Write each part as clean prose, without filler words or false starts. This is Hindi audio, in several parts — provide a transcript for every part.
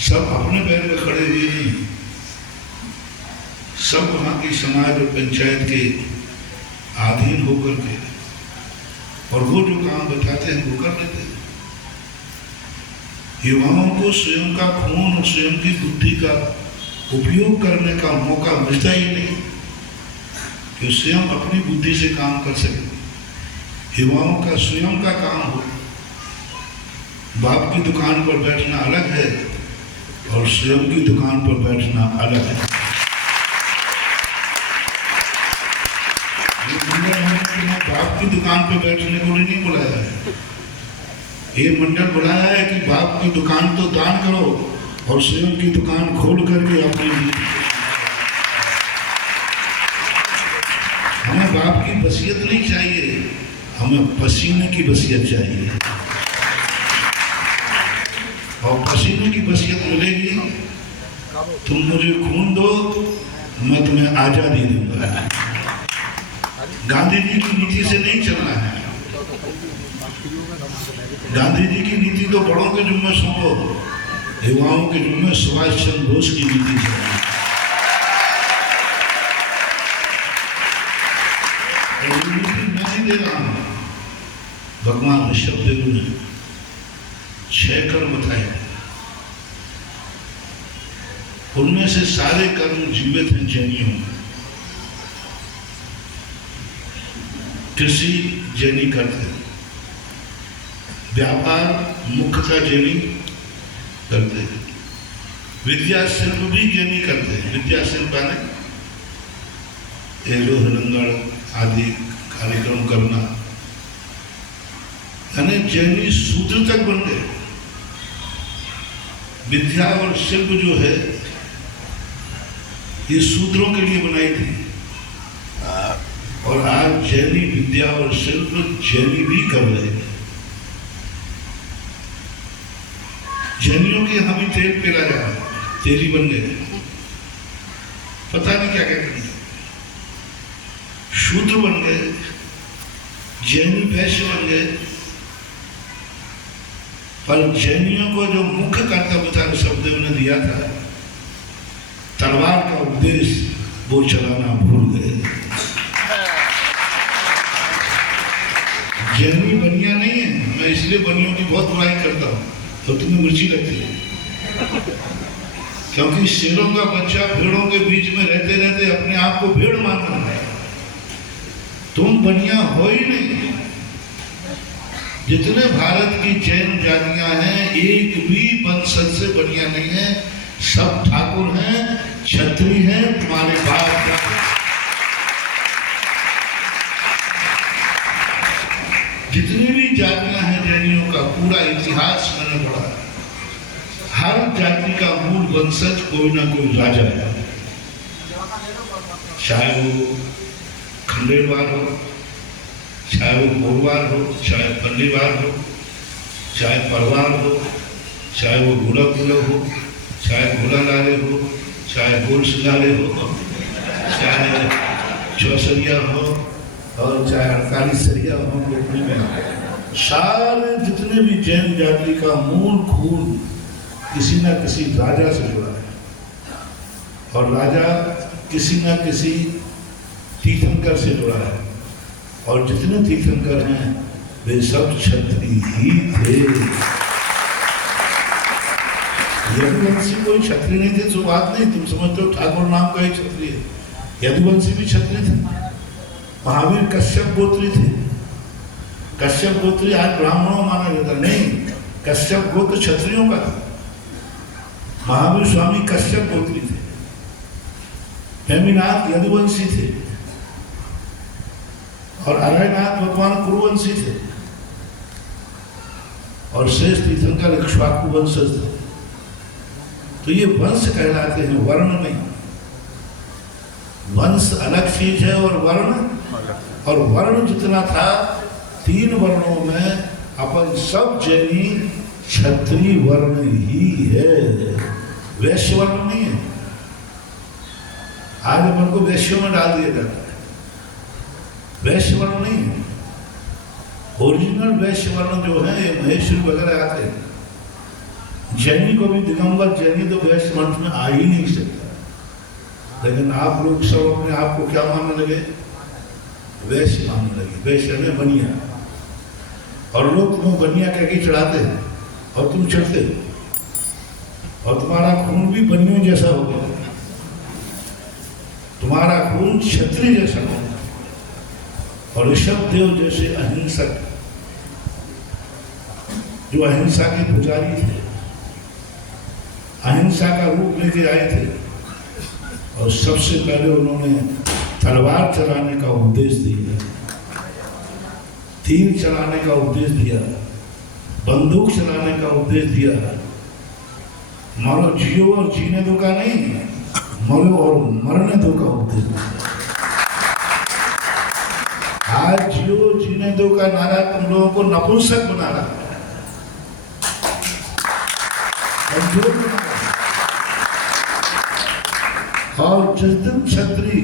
सब अपने पैर में खड़े हुए नहीं, सब वहाँ की समाज और पंचायत के अधीन होकर के और वो जो काम बताते हैं वो कर लेते हैं। युवाओं को स्वयं का खून और स्वयं की बुद्धि का उपयोग करने का मौका मिलता ही नहीं कि स्वयं अपनी बुद्धि से काम कर सके। युवाओं का स्वयं का काम हो। बाप की दुकान पर बैठना अलग है और स्वयं की दुकान पर बैठना अलग है। बाप की दुकान पर बैठने को नहीं बुलाया है, ये मंडल बुलाया है कि बाप की दुकान तो दान करो और स्वयं की दुकान खोल करके अपनी। हमें बाप की वसीयत नहीं चाहिए, हमें पसीने की वसीयत चाहिए। और पसीने की वसीयत मिलेगी, तुम मुझे खून दो, मैं तुम्हें आजादी दूंगा। गांधी जी की नीति से नहीं चलना है। गांधी जी की नीति तो बड़ों के जुम्मे सौंपो, युवाओं के जुम्मे सुभाष चंद्र बोस की नीति चलनी। नीति मैं नहीं दे रहा हूं, भगवान ऋषभदेव ने 6 कर्म बताए, उनमें से सारे कर्म जीवित हैं जैनियों में। कृषि जैनी करते, व्यापार मुख्यतः जैनी करते, विद्या शिल्प भी जैनी करते हैं। विद्या शिल्प है एलो हलंगड़ आदि कार्यक्रम करना, यानी जैनी सूत्र तक बन गए। विद्या और शिल्प जो है ये सूत्रों के लिए बनाई थी, और आज जैनी विद्या और शिल्प जैनी भी कर रहे हैं। जैनियों के यहाँ भी तेल पेला जा रहा है, तेली बन गए, पता नहीं क्या कहते हैं। शूद्र बन गए, जैनी वैश्य बन गए। पर जैनियों को जो मुख्य कर्तव्य था ऋषभदेव ने दिया था, तलवार का उद्देश्य, वो चलाना भूल गए। जैनी बनिया नहीं है, मैं इसलिए बनियों की बहुत बुराई करता हूँ तो तुम्हें मिर्ची लगती है, क्योंकि शेरों का बच्चा भेड़ों के बीच में रहते रहते अपने आप को भेड़ मानता है। तुम बनिया हो ही नहीं। जितने भारत की जैन जातियां हैं, एक भी वंशज से बनिया नहीं है, सब ठाकुर हैं, क्षत्रिय हैं, तुम्हारे बाप का। जितनी भी जातियां हैं जैनियों का पूरा इतिहास मैंने पढ़ा, हर जाति का मूल वंशज कोई ना कोई राजा है, चाहे वो खंडेलवाल हो, चाहे वो गोरवाल हो, चाहे पल्लीवाल हो, चाहे परवाल हो, चाहे वो गुला हो, चाहे गोला लाले हो, चाहे गोल सिंगाले हो, चाहे चौसरिया हो और चाहे 48 सरिया हो। सारे जितने भी जैन जाति का मूल खून किसी न किसी राजा से जुड़ा है, और राजा किसी न किसी तीर्थंकर से जुड़ा है, और जितने तीर्थंकर हैं वे सब क्षत्रिय ही थे। यदुवंशी कोई क्षत्रिय नहीं थे तो बात नहीं, तुम समझते हो ठाकुर नाम का ही क्षत्रिय, यदुवंशी भी क्षत्रिय थे। महावीर कश्यप गोत्री थे, कश्यप गोत्री आज ब्राह्मणों माना जाता नहीं, कश्यप गोत्र क्षत्रियों का था। महावीर स्वामी कश्यप गोत्री थे, हेमीनाथ यदुवंशी थे, और अरयनाथ भगवान कुरुवंशी थे, और शेष तीर्थंकर इक्ष्वाकु वंशज थे। तो ये वंश कहलाते हैं, वर्ण नहीं। वंश अलग चीज है और वर्ण जितना था, 3 वर्णों में अपन सब जैनी क्षत्रिय वर्ण ही है, वैश्य वर्ण नहीं है। आज अपन को वैश्यों में डाल दिया जाता है, वैश्य वर्ण नहीं है। ओरिजिनल वैश्य वर्ण जो है ये महेश्वरी वगैरह आते हैं, जैनी को भी दिगंबर जैनी तो वैश्य मंच में आ ही नहीं सकता, लेकिन आप लोग सब अपने आप को क्या मानने लगे? वैश्य मानने लगे। वैश्य में बनिया, और लोग तुम्हें बनिया कह के चढ़ाते हैं और तुम चढ़ते हो, और तुम्हारा खून भी बनियों जैसा हो गया, तुम्हारा खून क्षत्रिय जैसा हो गया, और ऋषभ देव जैसे अहिंसक, जो अहिंसा के पुजारी थे, अहिंसा का रूप लेके आए थे, और सबसे पहले उन्होंने तलवार चलाने का उपदेश दिया, तीर चलाने का उपदेश दिया, बंदूक चलाने का उपदेश दिया। मरो जियो और जीने दो का नहीं, मरो और मरने दो का उपदेश दिया। आज जियो जीने दो का नारा तुम लोगों को नपुंसक बना रहा है, और जिस दिन क्षत्रिय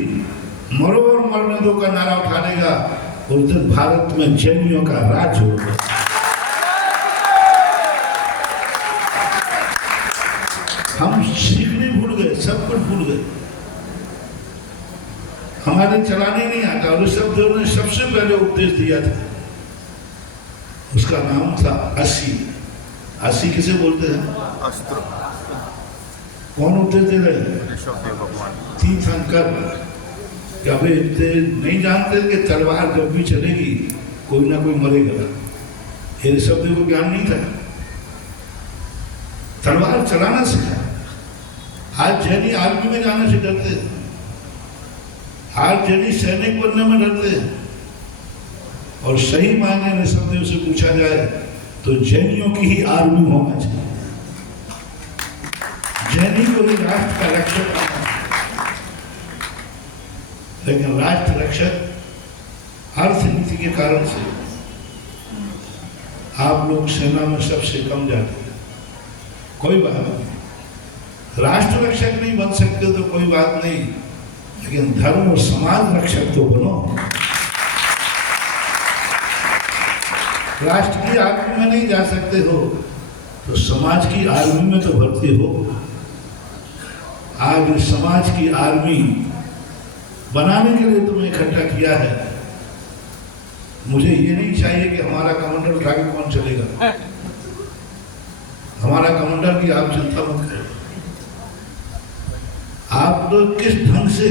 मरो और मरने दो का नारा उठा लेगा, उस दिन भारत में जैनियों का राज होगा। हम सीखने भूल गए, सब कुछ भूल गए, हमारे चलाने नहीं आता। और ऋषभ देव ने सबसे पहले उपदेश दिया था, उसका नाम था असी। असी किसे बोलते हैं? अस्त्र। कौन उपदेश दे रहे हैं? ऋषभ देव भगवान। तीर्थंकर। कभी नहीं जानते कि तलवार जब भी चलेगी कोई ना कोई मरेगा। ये ऋषभ देव को ज्ञान नहीं था, तलवार चलाना सीखा। आज जैनी आर्मी में जाने से डरते हैं, आज जैनी सैनिक बनने में डरते हैं। और सही मायने ऋषभ देव से पूछा जाए तो जैनियों की ही आर्मी होना चाहिए, जैनी को ही राष्ट्र का रक्षक होना चाहिए। लेकिन राष्ट्र रक्षक अर्थनीति के कारण से आप लोग सेना में सबसे कम जाते हैं। कोई बात नहीं, राष्ट्र रक्षक नहीं बन सकते तो कोई बात नहीं, लेकिन धर्म और समाज रक्षक तो बनो। राष्ट्र की आर्मी में नहीं जा सकते हो तो समाज की आर्मी में तो भर्ती हो। आज समाज की आर्मी बनाने के लिए तुम्हें इकट्ठा किया है। मुझे ये नहीं चाहिए कि हमारा कमांडर उठा के कौन चलेगा, हमारा कमांडर की आप चिंता मत करें। आप लोग किस ढंग से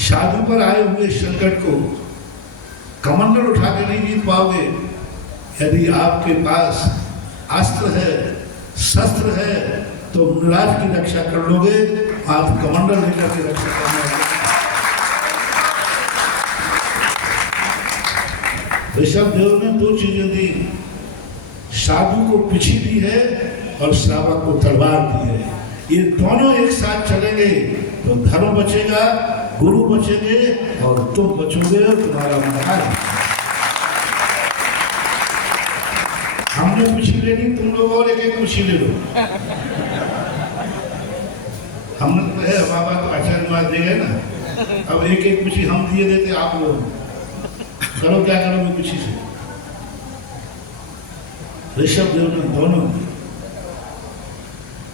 शादी पर आए हुए संकट को कमांडर उठा के नहीं जीत पाओगे। यदि आपके पास अस्त्र है, शस्त्र है, तो मिराज की रक्षा कर लोगे, आप कमांडर लेकर के रक्षा करने। ऋषभ देव ने दो चीजें दी, साधु को पिछी दी है और श्रावक को तलवार दी है। ये दोनों एक साथ चलेंगे तो धर्म बचेगा, गुरु बचेंगे और तुम बचोगे, तुम्हारा महाराज। हमने पिछी लेनी, तुम लोग और एक एक पिछी ले लो। हमने तो है बाबा तो आचार्य मार देंगे ना, अब एक एक पिछी हम दिए देते, आप लोग करो क्या करोगे पिछी से। ऋषभ देव ने दोनों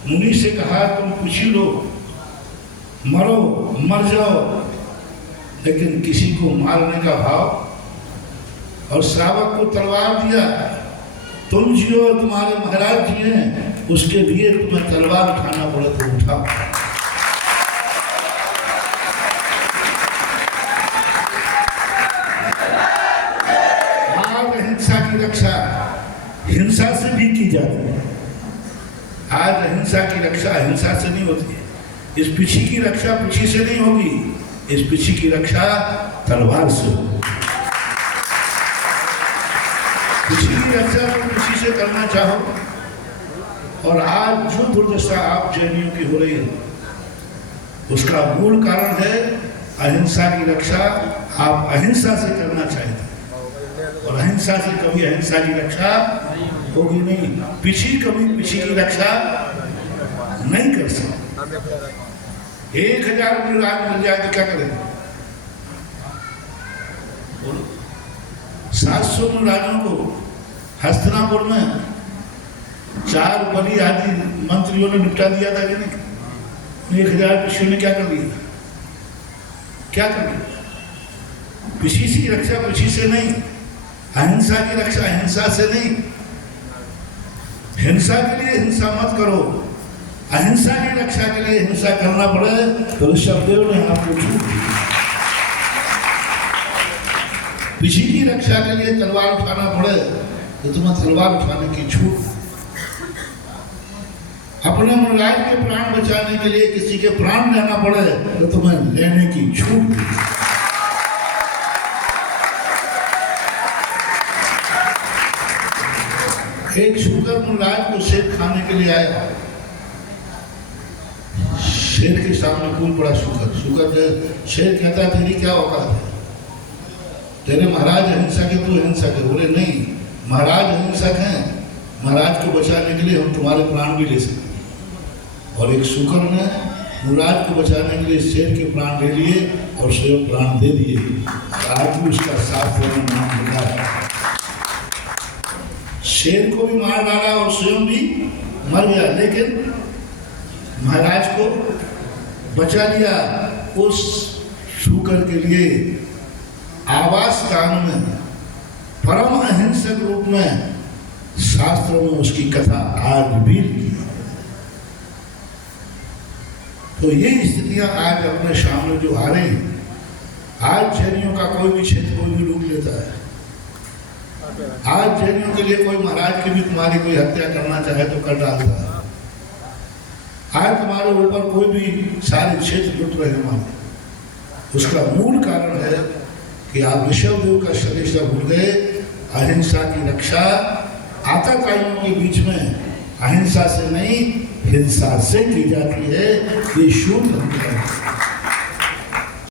मुनि से कहा तुम पिछी लो, मरो मर जाओ, लेकिन किसी को मारने का भाव। और श्रावक को तलवार दिया, तुम जियो और तुम्हारे महाराज जिए, उसके लिए तुम्हें तलवार उठाना पड़े तो उठाओ। आज अहिंसा की रक्षा हिंसा से भी की जाती है। आज अहिंसा की रक्षा अहिंसा से नहीं होती है। इस पिछी की रक्षा पिछी से नहीं होगी, इस पिछी की रक्षा तलवार से होगी। पिछी की रक्षा तुम पिछी से करना चाहो। और आज जो दुर्दशा आप जैनियों की हो रही है, उसका मूल कारण है अहिंसा की रक्षा आप अहिंसा से करना चाहते, और अहिंसा से कभी अहिंसा की रक्षा होगी नहीं। पिछी कभी पिछी की रक्षा नहीं कर सकते। 1000 मिराज मिल जाए तो क्या करें? 700 मिराजों को हस्तिनापुर में 4 बलि आदि मंत्रियों ने निपटा दिया था कि नहीं? 1000 ऋषियों ने क्या कर लिया? क्या कर लिया? किसी की रक्षा किसी से नहीं, अहिंसा की रक्षा अहिंसा से नहीं। हिंसा के लिए हिंसा मत करो, अहिंसा की रक्षा के लिए हिंसा करना पड़े तो ऋषभदेव ने आपको छूट दी। किसी की रक्षा के लिए तलवार उठाना पड़े तो तुम्हें तलवार उठाने की छूट। अपने मुराद के प्राण बचाने के लिए किसी के प्राण लेना पड़े तो तुम्हें लेने की छूट। एक शुगर मुराद को शेर खाने के लिए आया, शेर के सामने कूद पड़ा शुगर। शेर कहता तेरी क्या औकात है, तेरे महाराज अहिंसक है, तू हिंसक है। बोले नहीं, महाराज अहिंसक हैं, महाराज को बचाने के लिए हम तुम्हारे प्राण भी ले सकते। और एक शुकर ने मुराद को बचाने के लिए शेर के प्राण ले लिए और स्वयं प्राण दे दिए। आज भी उसका साफ होना नाम लिखा है। शेर को भी मार डाला और स्वयं भी मर गया, लेकिन महाराज को बचा लिया। उस शुकर के लिए आवास कान में परम अहिंसक रूप में शास्त्रों में उसकी कथा आज भी लिखी। तो ये स्थितियां आज अपने सामने जो आ रही हैं, आज जैनियों का कोई भी क्षेत्र कोई भी लूट लेता है। आज जैनियों के लिए कोई महाराज की भी तुम्हारी कोई हत्या करना चाहे तो कर डालता है। आज तुम्हारे ऊपर कोई भी सारे क्षेत्र लुट रहे हमारे। उसका मूल कारण है कि आप ऋषभदेव का संदेश भूल गए। अहिंसा की रक्षा आतताइयों के बीच में अहिंसा से नहीं हिंसा से की जाती है। ये शूद्र है।